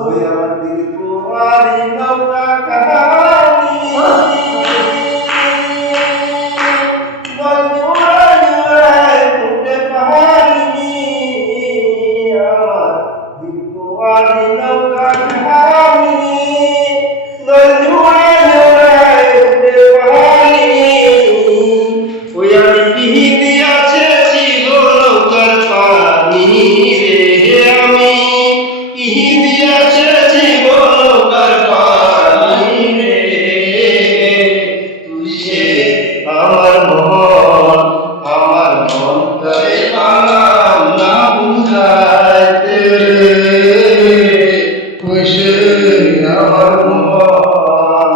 ওই আমার দিকে তোমারই নৌকা কাহানি জল জোড়ায় জোড়ায় ফুটে পাহাড়ি আমার দিকে তোমারই নৌকা কাহানি জল জোড়ায় জোড়ায় ফুটে পাহাড়ি ওই আমি পিহি দিয়াছে ছিল নৌকার পানি রে আমি পিহি দিয়াছে ছিল নৌকার পানি রে তুই সে আমার মন করে পালাম না বুঝাইতে তুই সে আমার মন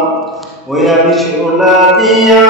ওই আমি সোনা দিয়া